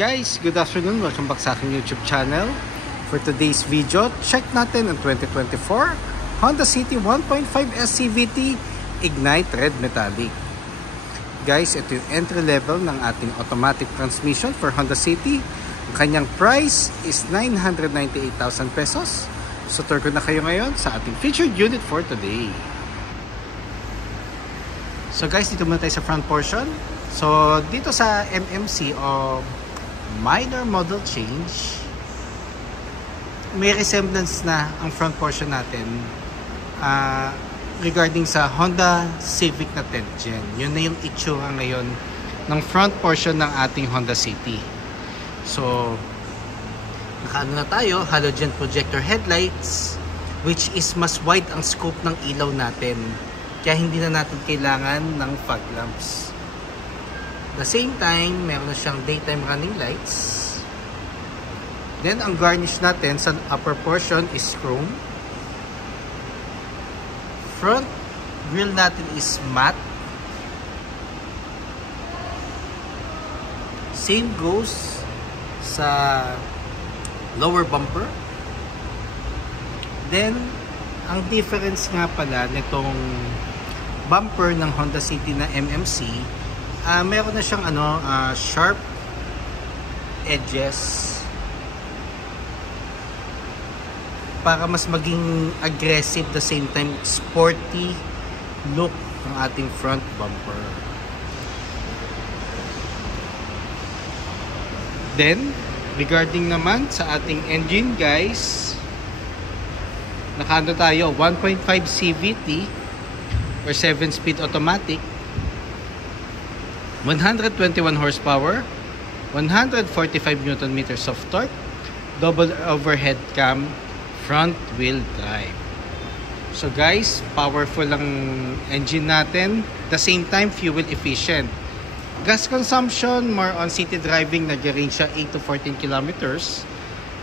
Guys, good afternoon. Welcome back sa aking YouTube channel. For today's video, check natin ang 2024 Honda City 1.5 SCVT Ignite Red Metallic. Guys, ito yung entry level ng ating automatic transmission for Honda City. Ang kanyang price is 998,000 pesos. So, tour ko na kayo ngayon sa ating featured unit for today. So guys, dito muna tayo sa front portion. So, dito sa MMC o minor model change, may resemblance na ang front portion natin regarding sa Honda Civic na 10th Gen. Yun na yung itsura ngayon ng front portion ng ating Honda City. So, nakaano na tayo, halogen projector headlights, which is mas wide ang scope ng ilaw natin. Kaya hindi na natin kailangan ng fog lamps. At the same time, meron na siyang daytime running lights. Then, ang garnish natin sa upper portion is chrome. Front grille natin is matte. Same goes sa lower bumper. Then, ang difference nga pala nitong bumper ng Honda City na MMC, meron na siyang sharp edges para mas maging aggressive, the same time sporty look ng ating front bumper. Then, regarding naman sa ating engine guys, nakaano tayo, 1.5 CVT or 7-speed automatic, 121 horsepower, 145 Nm of torque, double overhead cam, front wheel drive. So guys, powerful ang engine natin, the same time fuel efficient. Gas consumption, more on city driving, nag-range siya 8 to 14 kilometers.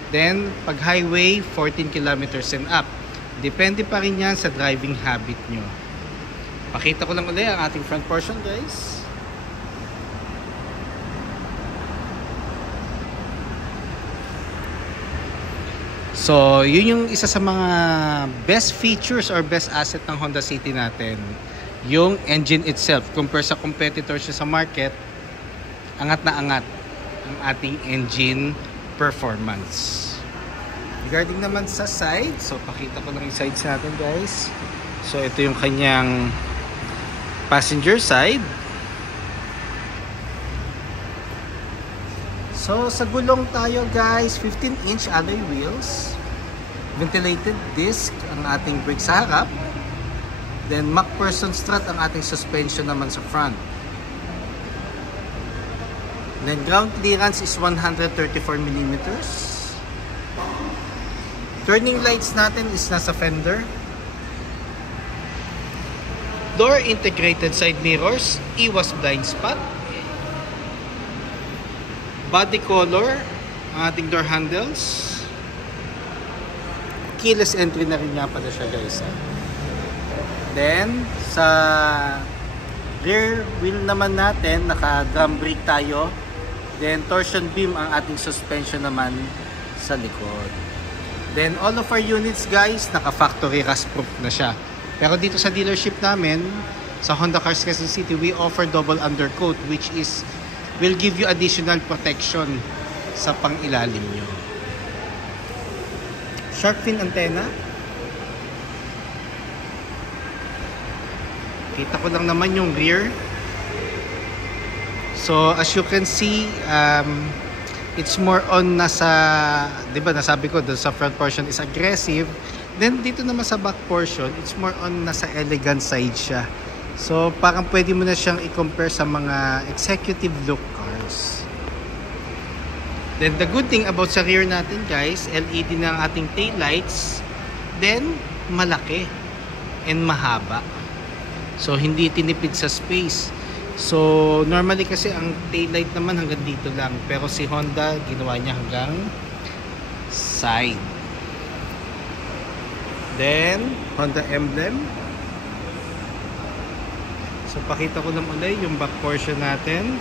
Then, pag highway, 14 kilometers and up. Depende pa rin yan sa driving habit nyo. Pakita ko lang ulit ang ating front portion guys. So, yun yung isa sa mga best features or best asset ng Honda City natin. Yung engine itself. Compare sa competitors sa market, angat na angat ang ating engine performance. Regarding naman sa side, so pakita ko lang yung sides natin guys. So, ito yung kanyang passenger side. So, sa gulong tayo guys, 15-inch alloy wheels. Ventilated disc ang ating brake sa harap. Then, MacPherson strut ang ating suspension naman sa front. Then, ground clearance is 134 mm. Turning lights natin is nasa fender. Door integrated side mirrors, iwas blind spot. Body color, ang ating door handles. Keyless entry na rin nga pala siya guys. Then, sa rear wheel naman natin, naka drum brake tayo. Then, torsion beam ang ating suspension naman sa likod. Then, all of our units guys, naka factory rust proof na siya. Pero dito sa dealership namin, sa Honda Cars Quezon City, we offer double undercoat, which is will give you additional protection sa pang-ilalim nyo. Shark fin antenna. Kita ko lang naman yung rear. So, as you can see, it's more on nasa, di ba nasabi ko, sa front portion is aggressive. Then, dito naman sa back portion, it's more on nasa elegant side siya. So, parang pwede mo na siyang i-compare sa mga executive look cars. Then, the good thing about sa rear natin guys, LED na ang ating tail lights. Then, malaki and mahaba. So, hindi tinipid sa space. So, normally kasi ang tail light naman hanggang dito lang. Pero si Honda, ginawa niya hanggang side. Then, Honda emblem. So, pakita ko lang ulit yung back portion natin.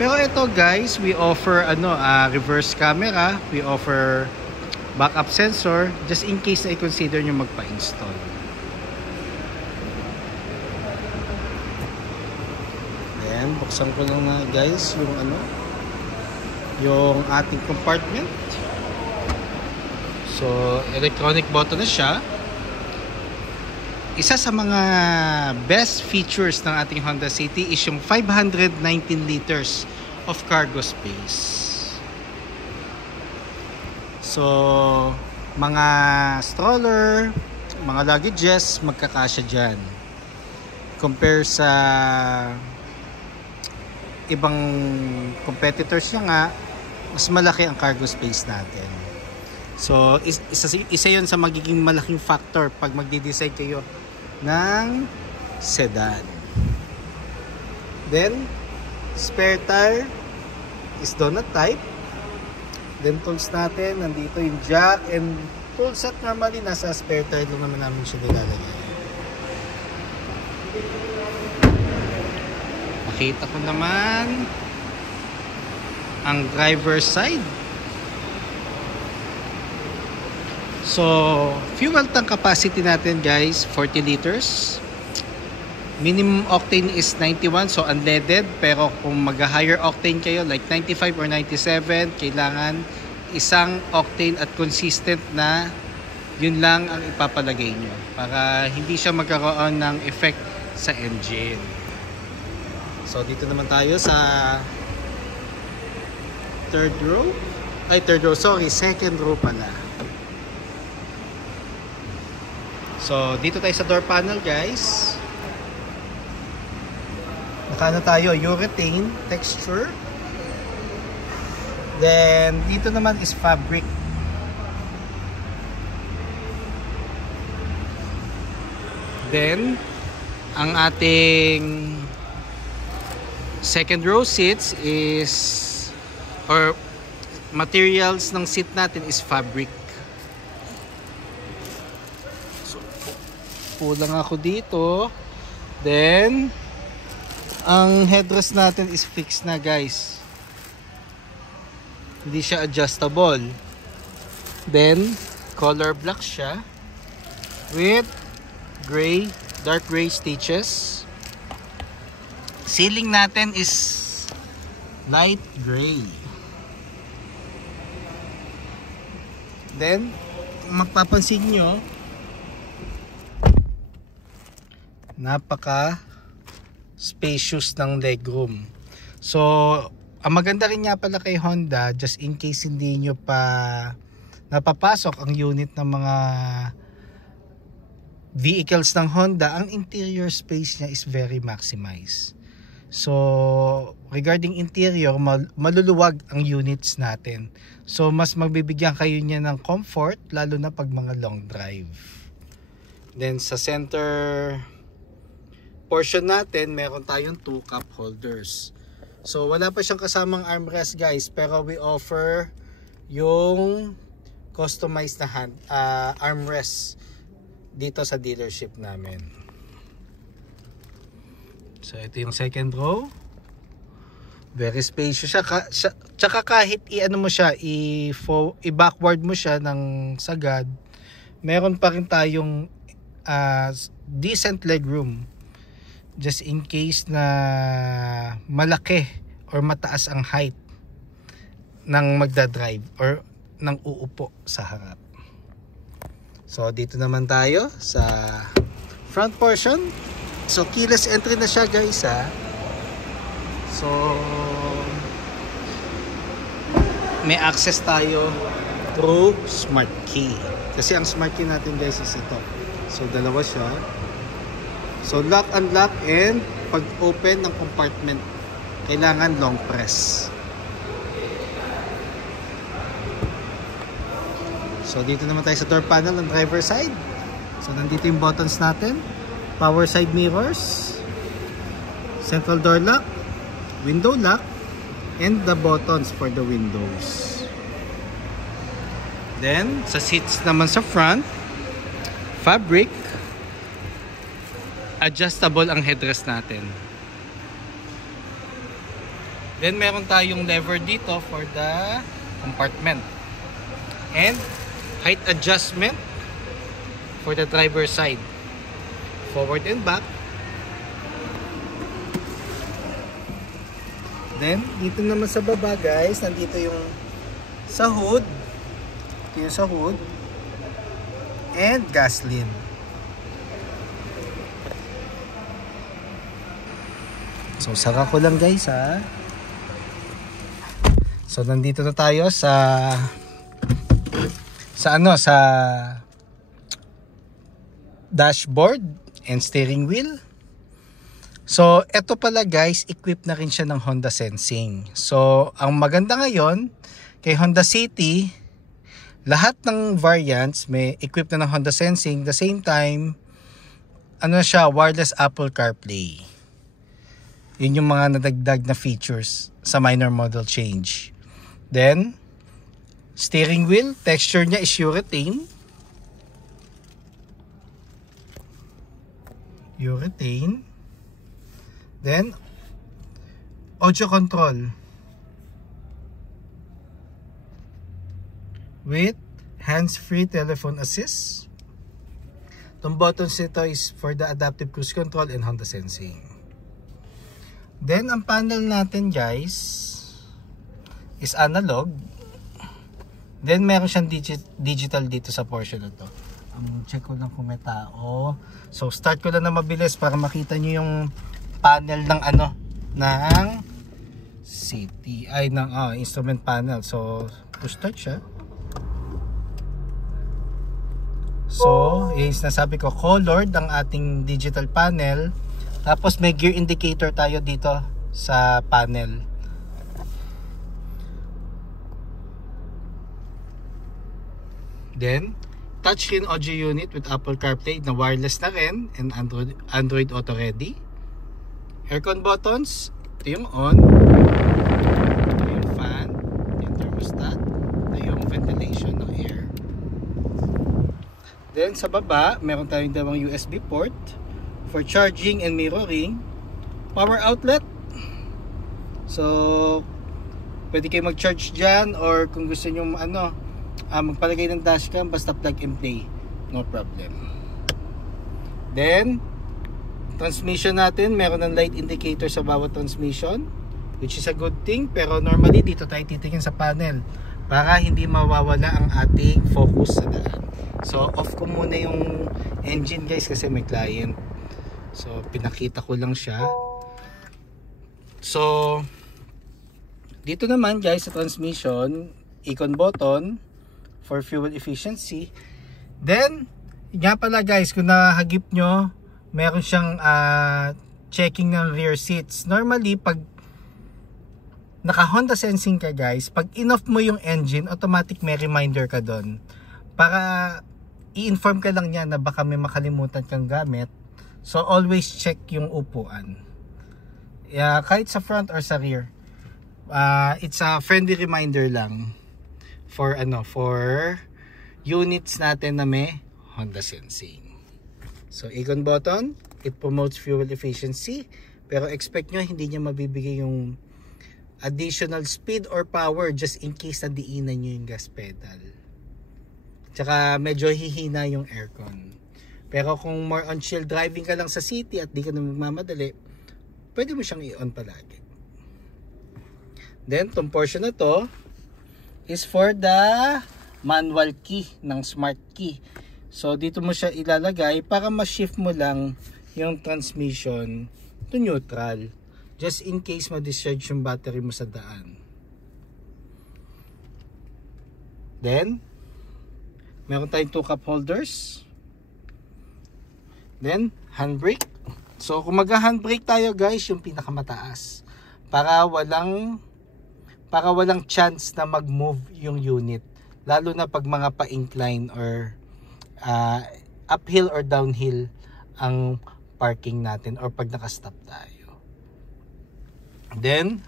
Pero ito guys, we offer reverse camera, we offer backup sensor just in case na i-consider nyo magpa-install. Ayan, buksan ko lang na guys yung ating compartment. So, electronic button na siya. Isa sa mga best features ng ating Honda City is yung 519 liters of cargo space. So, mga stroller, mga luggages, magkakasya dyan. Compare sa ibang competitors niya nga, mas malaki ang cargo space natin. So, isa yun sa magiging malaking factor pag magde-decide kayo ng sedan. Then, spare tire is donut type. Then, tools natin, nandito yung jack and tool set. Normally, nasa spare tire lang naman namin siya nilalagay. Nakita ko naman ang driver's side. So, fuel tank capacity natin guys, 40 liters. Minimum octane is 91, so unleaded. Pero kung mag-higher octane kayo, like 95 or 97, kailangan isang octane at consistent na yun lang ang ipapalagay nyo para hindi siya magkaroon ng effect sa engine. So, dito naman tayo sa second row pala. So, dito tayo sa door panel guys. Nakano tayo, urethane texture. Then, dito naman is fabric. Then, ang ating second row seats is, or materials ng seat natin is fabric. Pulang ako dito. Then, ang headrest natin is fixed na guys. Hindi siya adjustable. Then, color black siya with dark gray stitches. Ceiling natin is light gray. Then, magpapansin nyo, napaka spacious ng legroom. So, ang maganda rin nga pala kay Honda, just in case hindi nyo pa napapasok ang unit ng mga vehicles ng Honda, ang interior space niya is very maximized. So, regarding interior, maluluwag ang units natin. So, mas magbibigyan kayo niya ng comfort, lalo na pag mga long drive. Then, sa center portion natin, meron tayong 2 cup holders. So, wala pa siyang kasamang armrest guys, pero we offer yung customized na armrest dito sa dealership namin. So, ito yung second row. Very spacious siya. Tsaka kahit i-backward mo siya ng sagad, meron pa rin tayong decent legroom. Just in case na malaki or mataas ang height ng magdadrive or ng uupo sa harap. So, dito naman tayo sa front portion. So, keyless entry na siya guys ha. So, may access tayo through smart key. Kasi ang smart key natin guys is ito. So, dalawa siya. So, lock, unlock, and pag open ng compartment, kailangan long press. So, dito naman tayo sa door panel ng driver side. So, nandito yung buttons natin. Power side mirrors, central door lock, window lock, and the buttons for the windows. Then, sa seats naman sa front, fabric, adjustable ang headrest natin. Then meron tayong lever dito for the compartment. And height adjustment for the driver side. Forward and back. Then dito naman sa baba guys, nandito yung sa hood. Ito yung sa hood. And gasoline. So saka ko lang guys ha. So nandito na tayo sa dashboard and steering wheel. So eto pala guys, equipped na rin siya ng Honda Sensing. So ang maganda ngayon kay Honda City, lahat ng variants may equipped na ng Honda Sensing. The same time, ano siya, wireless Apple CarPlay. Yun yung mga nadagdag na features sa minor model change. Then, steering wheel, texture niya is urethane. Urethane. Then, audio control with hands-free telephone assist. Itong buttons nito is for the adaptive cruise control and Honda Sensing. Then, ang panel natin guys is analog. Then meron siyang digital dito sa portion na to. Check ko lang kung may tao. So start ko lang na mabilis para makita nyo yung panel ng ng City ay ng instrument panel. So push start siya. So is nasabi ko colored ang ating digital panel. Tapos may gear indicator tayo dito sa panel. Then, touchscreen audio unit with Apple CarPlay na wireless na rin and Android Auto ready. Aircon buttons, ito yung on, ito yung fan, ito yung thermostat, ito yung ventilation ng air. Then sa baba, meron tayong dalawang USB port for charging and mirroring. Power outlet. So, pwede kayo mag-charge dyan or kung gusto nyo magpalagay ng dashcam, basta plug and play, no problem. Then transmission natin, meron ng light indicator sa bawat transmission, which is a good thing, pero normally dito tayo titingin sa panel para hindi mawawala ang ating focus sa daan. So off ko muna yung engine guys kasi may client, so pinakita ko lang siya. So dito naman guys sa transmission, icon button for fuel efficiency. Then, nga pala guys, kung nahagip nyo, meron siyang checking ng rear seats. Normally, pag naka Honda Sensing ka guys, pag in-off mo yung engine, automatic may reminder ka doon. Para i-inform ka lang niya na baka may makalimutan kang gamit. So, always check yung upuan. Kahit sa front or sa rear. It's a friendly reminder lang. For units natin na may Honda Sensing. So icon button, it promotes fuel efficiency, pero expect nyo hindi niya mabibigay yung additional speed or power just in case nandiinan nyo yung gas pedal. Tsaka medyo hihina yung aircon. Pero kung more on chill driving ka lang sa city at di ka na magmamadali, pwede mo siyang i-on palagi. Then tong portion na to is for the manual key ng smart key. So dito mo siya ilalagay para ma-shift mo lang yung transmission to neutral just in case ma-discharge yung battery mo sa daan. Then meron tayong 2 cup holders. Then handbrake. So kung mag-handbrake tayo guys, yung pinakamataas para walang chance na mag-move yung unit, lalo na pag mga pa-incline or uphill or downhill ang parking natin or pag naka-stop tayo. Then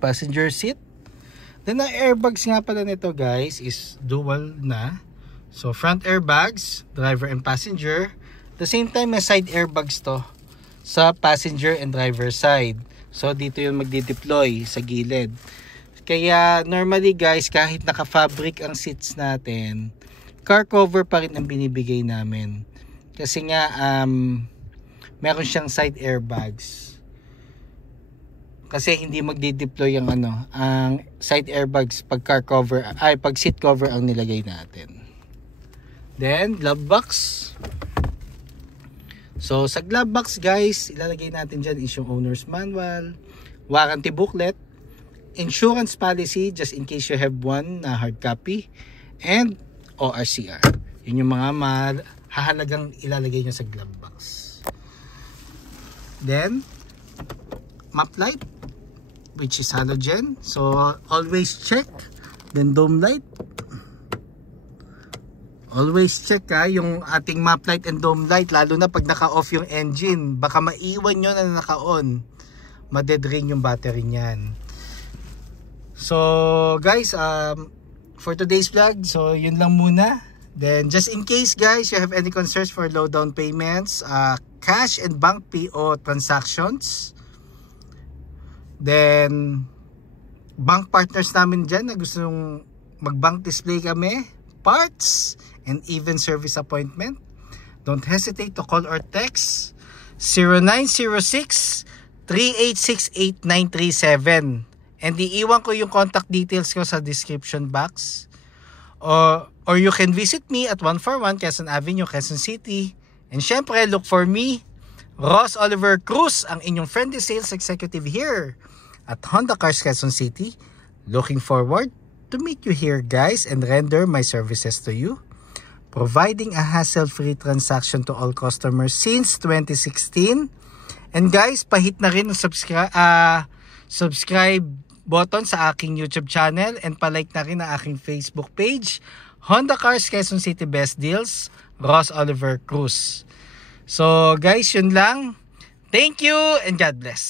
passenger seat. Then ang airbags nga pala nito guys is dual na. So front airbags, driver and passenger. The same time may side airbags to sa passenger and driver side. So dito yung magdi-deploy sa gilid. Kaya normally guys, kahit naka-fabric ang seats natin, car cover pa rin ang binibigay namin. Kasi nga meron siyang side airbags. Kasi hindi magdi-deploy ang ang side airbags pag car cover pag seat cover ang nilagay natin. Then glove box. So sa glove box guys, ilalagay natin diyan is yung owner's manual, warranty booklet, insurance policy just in case you have one na hard copy, and ORCR. Yun yung mga hahalagang ilalagay nyo sa glove box. Then map light, which is halogen, so always check. Then dome light, always check yung ating map light and dome light, lalo na pag naka-off yung engine, baka maiwan nyo na naka-on, madedrain yung battery niyan. So guys, for today's vlog, so yun lang muna. Then just in case guys you have any concerns for low down payments, cash and bank PO transactions, then bank partners namin dyan na gustong mag-bank display kami, parts, and even service appointment, don't hesitate to call or text 0906 386 8937. And iiwan ko yung contact details ko sa description box. Or you can visit me at 141 Quezon Avenue, Quezon City. And syempre, look for me, Ross Oliver Cruz, ang inyong friendly sales executive here at Honda Cars Quezon City. Looking forward to meet you here guys and render my services to you. Providing a hassle-free transaction to all customers since 2016. And guys, pahit na rin ang subscribe button sa aking YouTube channel and palike na rin ang aking Facebook page, Honda Cars Quezon City Best Deals, Ross Oliver Cruz. So guys, yun lang. Thank you and God bless.